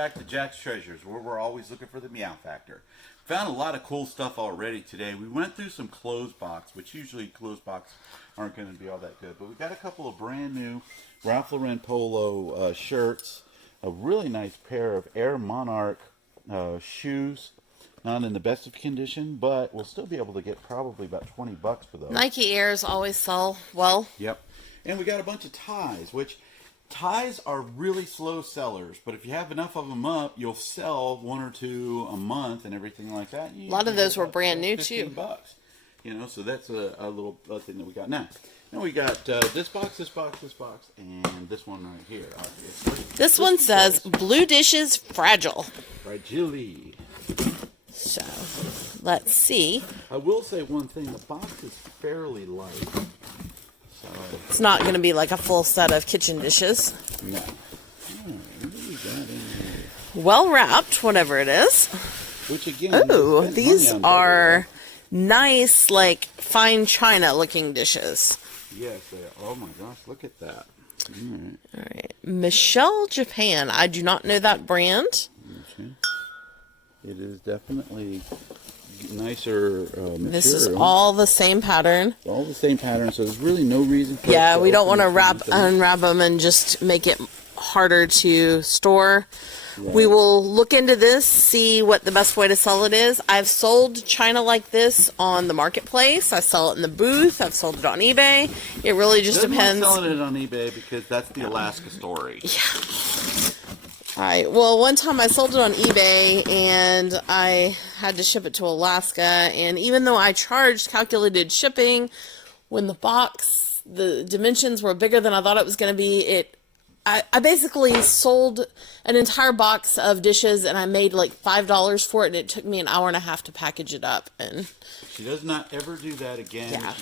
back to Jack's Treasures, where we're always looking for the meow factor. Found a lot of cool stuff already today. We went through some clothes box, which usually clothes box aren't going to be all that good. But we got a couple of brand new Ralph Lauren Polo shirts, a really nice pair of Air Monarch shoes. Not in the best of condition, but we'll still be able to get probably about 20 bucks for those. Nike Airs always sell well. Yep. And we got a bunch of ties, which ties are really slow sellers, but if you have enough of them up, you'll sell one or two a month and everything like that. A lot of those were brand new too. $15, you know, so that's a little thing that we got now. Now we got this box, this box, this box, and this one right here. This one says Blue Dishes Fragile. Fragile. So, let's see. I will say one thing, the box is fairly light. So it's not going to be like a full set of kitchen dishes. No. Oh, what do we got in here? Well wrapped, whatever it is. Which again, oh, these are nice, like fine china looking dishes. Yes, they are. Oh my gosh, look at that. All right. Michelle Japan. I do not know that brand. Okay. It is definitely nicer material. This is all the same pattern. All the same pattern, so there's really no reason for yeah, we don't want to unwrap them and just make it harder to store. Right. We will look into this, see what the best way to sell it is. I've sold china like this on the marketplace. I sell it in the booth. I've sold it on eBay. It really just depends. I'm selling it on eBay because that's the Alaska story. Yeah. Well, one time I sold it on eBay and I had to ship it to Alaska, and even though I charged calculated shipping, when the dimensions were bigger than I thought it was going to be, I basically sold an entire box of dishes and I made like $5 for it, and it took me an hour and a half to package it up. And she does not ever do that again. Yeah.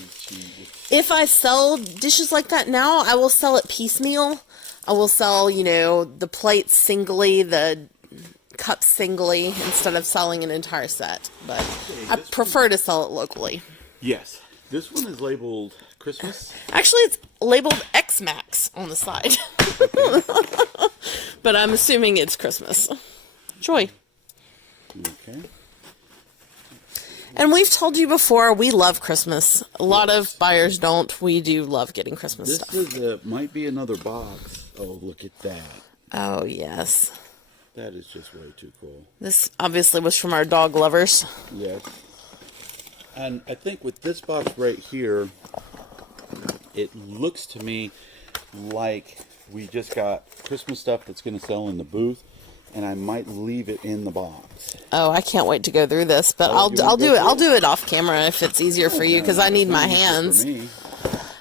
If I sell dishes like that now, I will sell it piecemeal. I will sell, the plates singly, the cups singly, instead of selling an entire set. But I prefer to sell it locally. Yes. This one is labeled Christmas. Actually, it's labeled X-Max on the side. Okay. But I'm assuming it's Christmas. Joy. Okay. And we've told you before, we love Christmas. A lot of buyers don't. We do love getting Christmas stuff. This might be another box. Oh, look at that. Oh, yes. That is just way too cool. This obviously was from our dog lovers. Yes. And I think with this box right here, it looks to me like we just got Christmas stuff that's going to sell in the booth, and I might leave it in the box. Oh, I can't wait to go through this, but I'll do it. I'll do it off camera if it's easier for you, because I need my hands.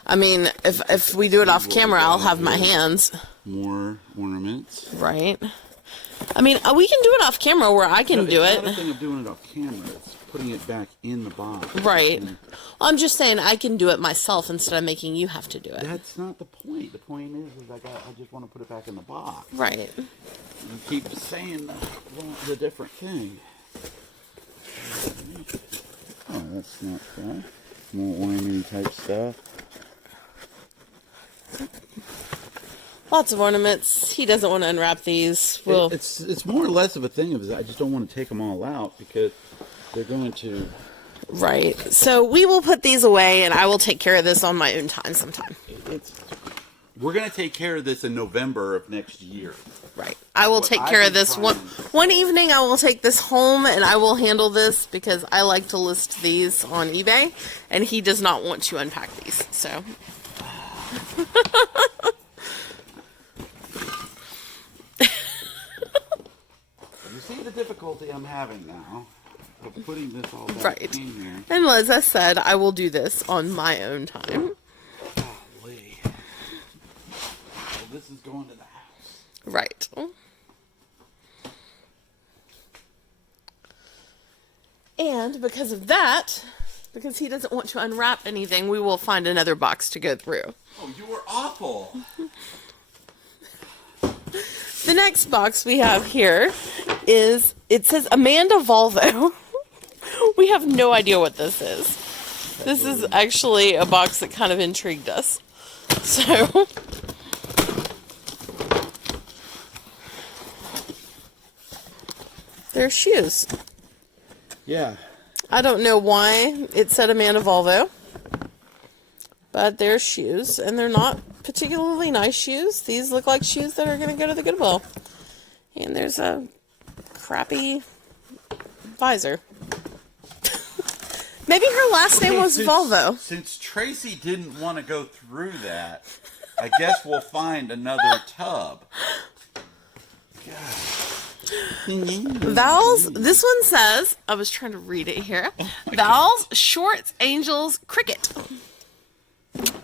I mean, if we do it off camera, I'll have my hands. More ornaments. Right. I mean, we can do it off camera where I can do it. It's not a thing of doing it off camera. It's putting it back in the box. Right. Well, I'm just saying I can do it myself instead of making you have to do it. That's not the point. The point is I just want to put it back in the box. Right. You keep saying the different thing. Oh, that's not bad. More ornament type stuff. Lots of ornaments. He doesn't want to unwrap these. Well, it's more or less of a thing of I just don't want to take them all out because they're going to. Right. So we will put these away, and I will take care of this on my own time sometime. We're going to take care of this in November of next year. Right. I will take care of this one evening. I will take this home and I will handle this because I like to list these on eBay, and he does not want to unpack these. So. You see the difficulty I'm having now of putting this all back in here. And as I said, I will do this on my own time. Golly. Well, this is going to the house. Right. And because of that, because he doesn't want to unwrap anything, we will find another box to go through. Oh, you were awful. The next box we have here is, it says Amanda Volvo. We have no idea what this is. This is actually a box that kind of intrigued us. So, They're shoes. Yeah. I don't know why it said Amanda Volvo, but they're shoes, and they're not particularly nice shoes. These look like shoes that are going to go to the Goodwill. And there's a crappy visor. Maybe her last name was Volvo. Since Tracy didn't want to go through that, I guess we'll find another tub. Val's, this one says, I was trying to read it here. Val's Shorts Angels Cricket.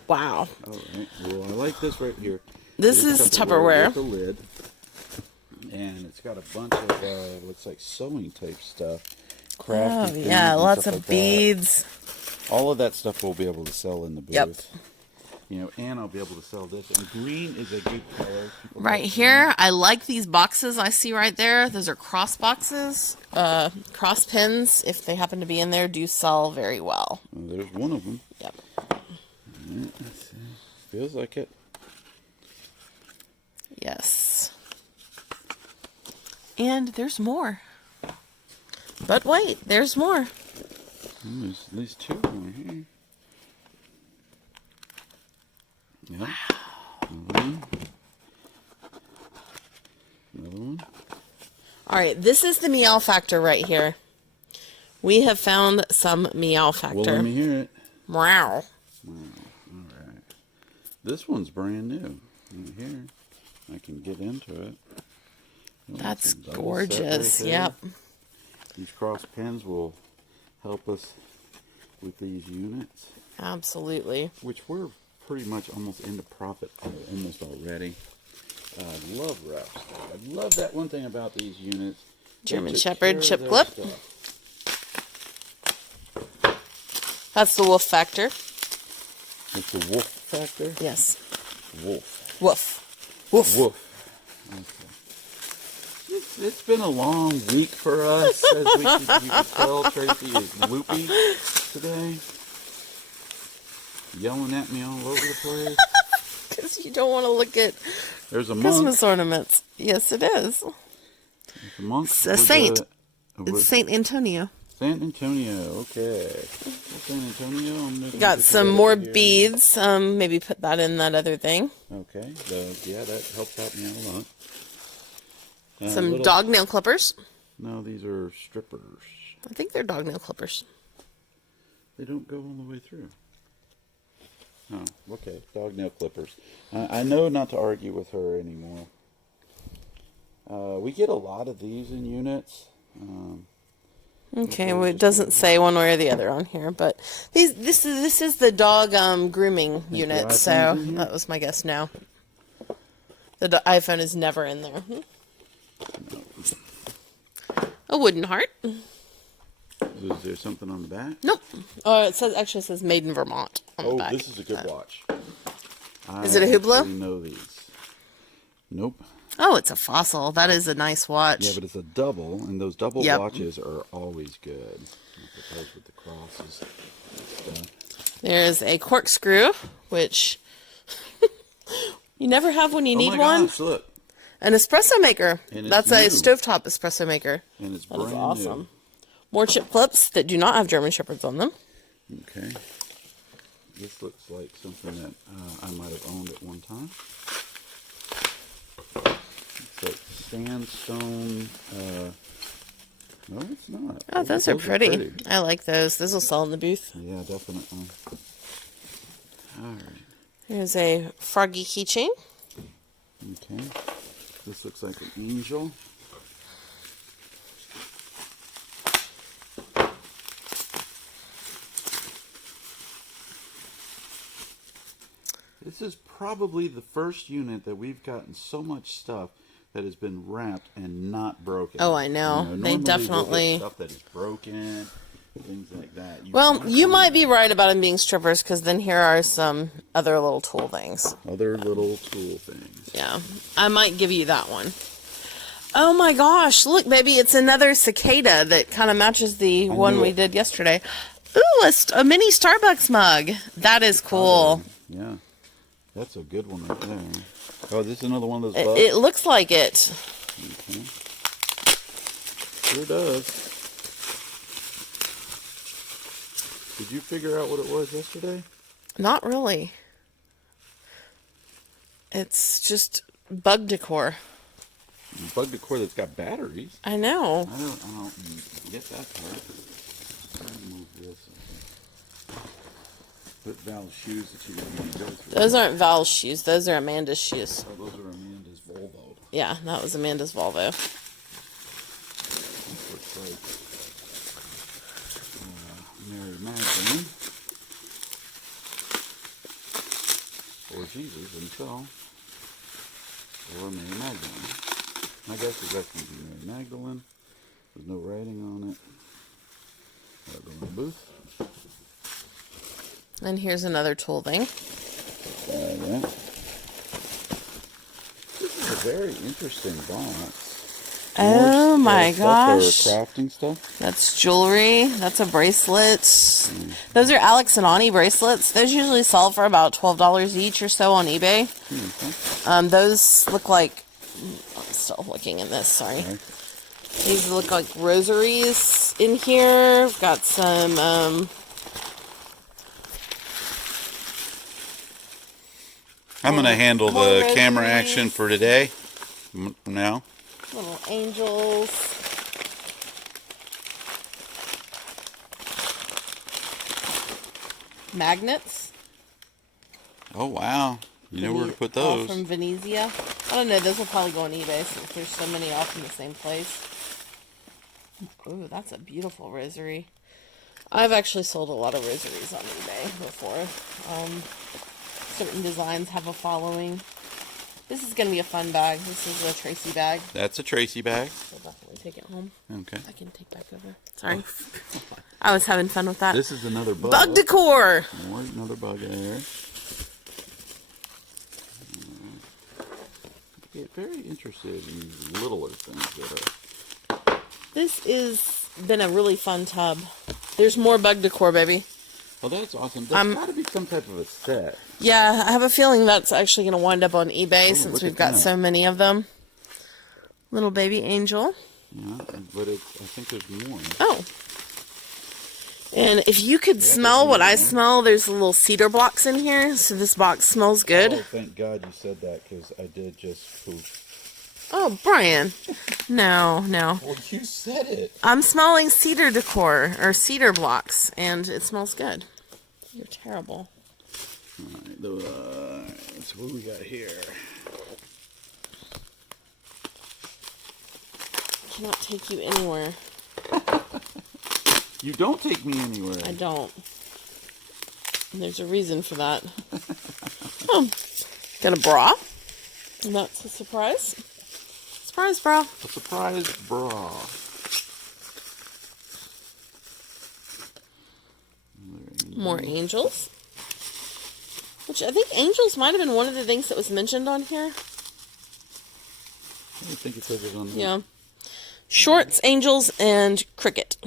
Wow. All right. Well, I like this right here. This is Tupperware. With the lid. And it's got a bunch of, looks like sewing type stuff. Oh, Crafty yeah, lots of like beads. All of that stuff we'll be able to sell in the booth. Yep. You know, and I'll be able to sell this. And green is a good color. Right here, I like these boxes I see right there. Those are cross boxes. Cross pins, if they happen to be in there, do sell very well. Well, there's one of them. Yep. Right, let's see. Feels like it. Yes. And there's more. But wait, there's more. There's at least two more here. Yep. Another one. Another one. All right, this is the meow factor right here. We have found some meow factor. Well, let me hear it. Meow. All right. This one's brand new. Right here. I can get into it. Oh, That's it's a double gorgeous. set right there. Yep. These cross pins will help us with these units, Absolutely. which we're pretty much almost into profit almost already. I love wrap stuff. I love that one thing about these units. They German took Shepherd care of chip their clip. stuff. That's the wolf factor. It's the wolf factor? Yes. Wolf. Woof. Woof. Wolf. Okay. It's been a long week for us, as you can tell. Tracy is loopy today, yelling at me all over the place. Because you don't want to look at There's a monk. Christmas ornaments. Yes, it is. There's a monk. It's a saint. With It's Saint Antonio. San Antonio. Okay. San Antonio. I'm looking Got to some put that more over here. beads. Maybe put that in that other thing. Okay. Yeah, that helps out me a lot. Some dog nail clippers. No, these are strippers. I think they're dog nail clippers. They don't go all the way through. Oh, okay. Dog nail clippers. I know not to argue with her anymore. We get a lot of these in units. Okay, well, it doesn't say one way or the other on here, but this is the dog grooming unit, iPhone's so in here? that was my guess. No, the iPhone is never in there. A wooden heart. Is there something on the back? Nope. It says made in Vermont on the back. This is a good watch. Is it a Hublot? I actually know these. Nope. Oh, it's a Fossil. That is a nice watch. Yeah, but it's a double, and those double Yep. watches are always good. It goes with the crosses and stuff. There's a corkscrew, which you never have when you need Oh my one. gosh, look. An espresso maker. And it's That's a new. stovetop espresso maker. And it's That is brand awesome. new. More chip clips that do not have German Shepherds on them. Okay. This looks like something that I might have owned at one time. It's like sandstone. No, it's not. Oh, those are pretty. I like those. Those will sell in the booth. Yeah, definitely. All right. Here's a froggy keychain. Okay. This looks like an angel. This is probably the first unit that we've gotten so much stuff that has been wrapped and not broken. Oh, I know. They normally we'll get definitely- stuff that is broken, things like that. Well, you might be right about them being strippers, because then here are some other little tool things. Other little tool things. Yeah, I might give you that one. Oh my gosh, look, baby, it's another cicada that kind of matches the one knew we it. did yesterday. Ooh, a mini Starbucks mug. That is cool. Yeah. That's a good one right there. Oh, this is another one of those bugs? It looks like it. Okay. Sure does. Did you figure out what it was yesterday? Not really. It's just bug decor. Bug decor that's got batteries. I know. I don't get that part. Let me move this. Put Val's shoes that she didn't want to go through. Those aren't Val's shoes. Those are Amanda's shoes. Oh, those are Amanda's Volvo. Yeah, that was Amanda's Volvo. This looks like Mary Magdalene. Or Jesus himself. Or Mary Magdalene. My guess is that's going to be Mary Magdalene. There's no writing on it. Gotta go in the booth. And here's another tool thing. Alright. This is a very interesting box. Oh my gosh. Crafting stuff. That's jewelry. That's a bracelet. Those are Alex and Ani bracelets. Those usually sell for about $12 each or so on eBay. Okay. Those look like... I'm still looking in this, sorry. Okay. These look like rosaries in here. We've got some... I'm going to handle more the camera rosaries. action for today. Now. Little angels. Magnets. Oh, wow. You know where to put All those. from Venezia. I don't know. Those will probably go on eBay since there's so many all from the same place. Ooh, that's a beautiful rosary. I've actually sold a lot of rosaries on eBay before. Certain designs have a following. This is going to be a fun bag. This is a Tracy bag. That's a Tracy bag. I'll definitely take it home. Okay. I can take back over. Sorry. I was having fun with that. This is another bug. Bug decor! More, another bug there. Get very interested in these littler things that are... This has been a really fun tub. There's more bug decor, baby. Oh, that's awesome. There's got to be some type of a set. Yeah, I have a feeling that's actually going to wind up on eBay Oh, since look we've at got that. so many of them. Little baby angel. Yeah, but I think there's more. Oh. And if you could smell what I smell, there's little cedar blocks in here, so this box smells good. Oh, thank God you said that, because I did just poop. Oh, Brian. No. Well, you said it. I'm smelling cedar decor, or cedar blocks, and it smells good. You're terrible. All right, so what we got here? I cannot take you anywhere. You don't take me anywhere. I don't. And there's a reason for that. Oh, got a bra. And that's a surprise. Surprise bra. A surprise bra. More angels. Which I think angels might have been one of the things that was mentioned on here. I think it says it on there. Yeah. Shorts, angels, and cricket.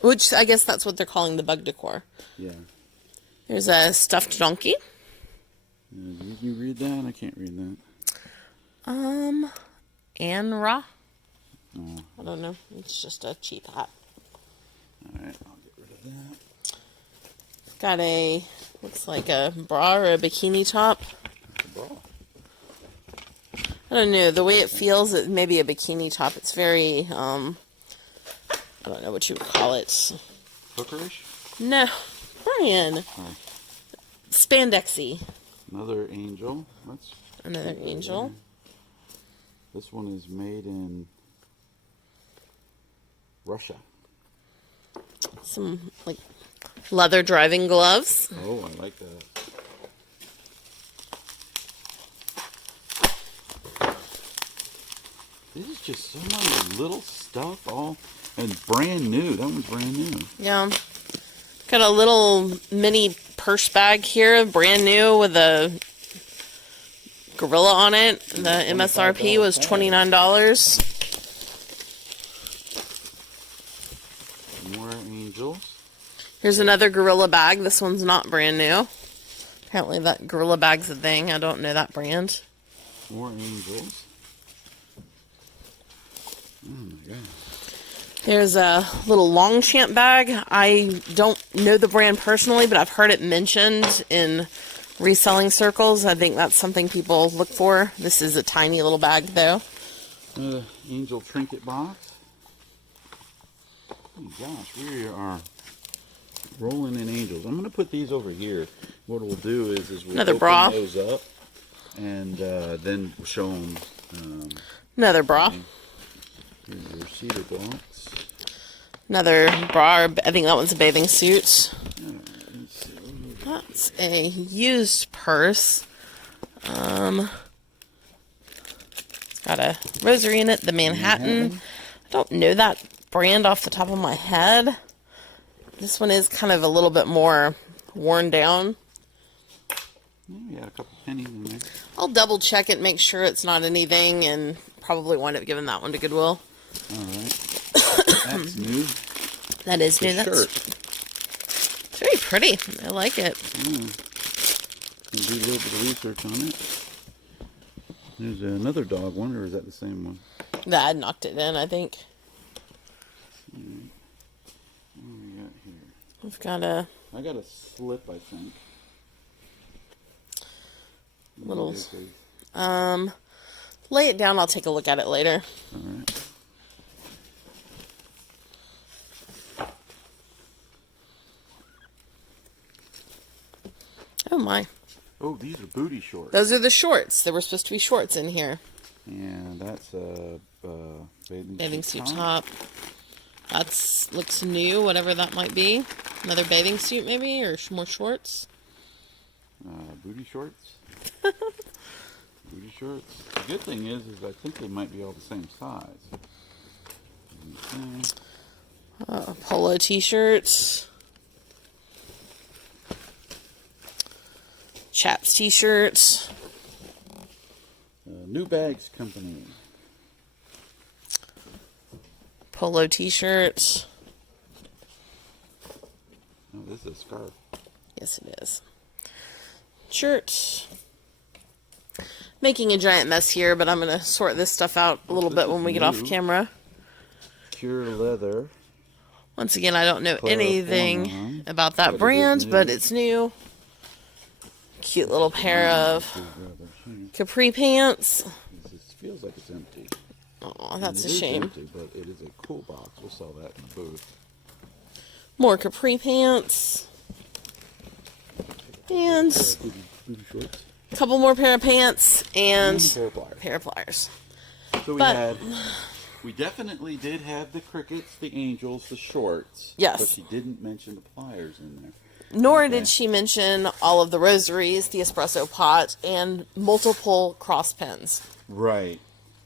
Which I guess that's what they're calling the bug decor. Yeah. There's a stuffed donkey. Did you read that? I can't read that. Anra. Oh. I don't know. It's just a cheap hat. Alright, I'll get rid of that. Got a, looks like a bra or a bikini top. That's a bra. I don't know. The way it feels, it may be a bikini top. It's very, I don't know what you would call it. Hookerish? No. Brian. Oh. Spandexy. Another angel. That's Another angel. This one is made in Russia. Some, like, leather driving gloves. Oh, I like that. This is just so much little stuff, all and brand new. That one's brand new. Yeah. Got a little mini purse bag here, brand new, with a gorilla on it. The MSRP was $29. More angels. Here's another gorilla bag. This one's not brand new. Apparently that gorilla bag's a thing. I don't know that brand. More angels. Oh my god. Here's a little Longchamp bag. I don't know the brand personally, but I've heard it mentioned in reselling circles. I think that's something people look for. This is a tiny little bag, though. Angel trinket box. Oh gosh, we are rolling in angels. I'm going to put these over here. What we'll do is we'll Another open bra. those up and then we'll show them. Another bra. Here's your cedar box. Another bra. I think that one's a bathing suit. That's a used purse. It's got a rosary in it. The Manhattan. I don't know that brand off the top of my head. This one is kind of a little bit more worn down. We got a couple pennies in there. I'll double check it, make sure it's not anything, and probably wind up giving that one to Goodwill. All right. That's new. That is new. Shirt. It's very pretty. I like it. Can do a little bit of research on it. There's another dog one, or is that the same one? That knocked it in, I think. What do we got here? We've got a I got a slip, I think. little. Lay it down. I'll take a look at it later. All right. Oh my. Oh, these are booty shorts. Those are the shorts. There were supposed to be shorts in here. And that's a Bathing suit top. That's looks new, whatever that might be. Another bathing suit maybe, or more shorts. Booty shorts. Booty shorts. The good thing is I think they might be all the same size. Polo t-shirts. Chaps t-shirts. New Bags Company. Polo t-shirts. Oh, this is a scarf. Yes, it is. Shirts. Making a giant mess here, but I'm going to sort this stuff out a little bit when we get off camera. Pure leather. Once again, I don't know anything about that brand, but it's new. Cute little pair of capri pants. It feels like it's empty. Oh, that's a It is shame. empty, but it is a cool box. We'll sell that in the booth. More capri pants. And Booty shorts. a couple more pair of pants and Pair of pliers. pair of pliers. So we definitely did have the crickets, the angels, the shorts. Yes. But she didn't mention the pliers in there. Nor did she mention all of the rosaries, the espresso pot, and multiple cross pins. Right.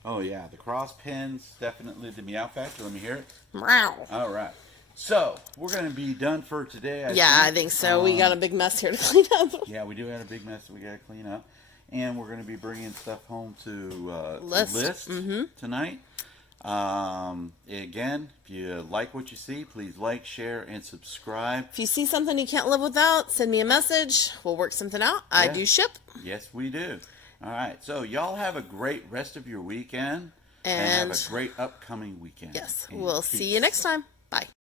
Oh, yeah. The cross pins, definitely the meow factor. Let me hear it. Meow. All right. So, we're going to be done for today. I think so. We got a big mess here to clean up. Yeah, we do have a big mess that we got to clean up. And we're going to be bringing stuff home to list tonight. Again, if you like what you see, please like, share, and subscribe. If you see something you can't live without, send me a message. We'll work something out. I do ship. Yes, we do. All right. So, y'all have a great rest of your weekend. And have a great upcoming weekend. Yes, we'll see you next time. Bye.